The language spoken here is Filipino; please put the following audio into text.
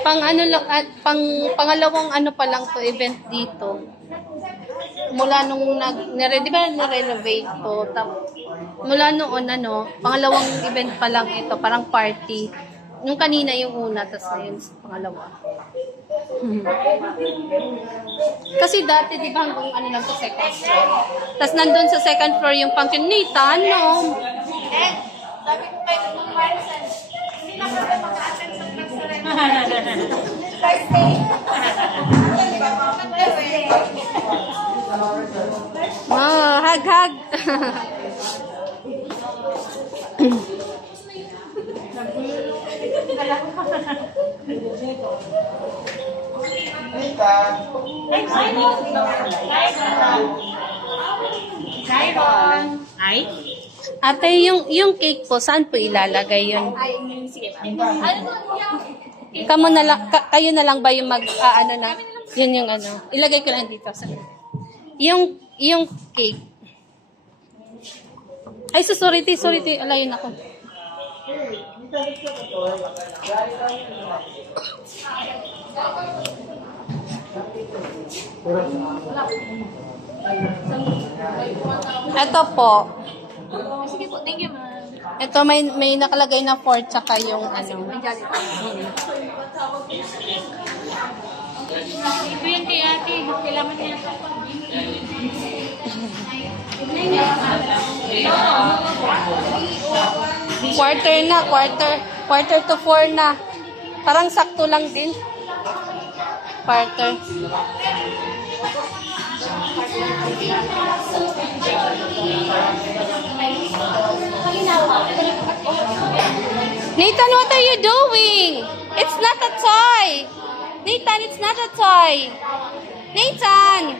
Pang ano lang at pangalawang ano pa lang to event dito. Mula nung di ba na-renovate to, mula noon pangalawang event pa lang ito, parang party. Nung kanina yung una, tapos ngayon pangalawa. Kasi dati, di ba, hanggang ano lang to, second floor. Tapos nandun sa second floor yung function ni Tano. Sabi ko kayo ng Marsan, hindi na kami mag-a-attend sa Thursday. Hag-hag. Ay? Ate, yung cake po, saan po ilalagay yun? Sige ba? Kayo na lang ba yung ano na? Yun yung ano. Ilagay ko lang dito. Yung cake. Ay, sorry, alayin ako. Ito po. Sige po, thank you, ma'am. Ito may nakalagay na 4 tsaka yung ano. Ito yan kay ate. Kailangan niya. Quarter to 4 na. Parang sakto lang din. Quarter. Nathan, what are you doing? It's not a toy. Nathan, it's not a toy. Nathan!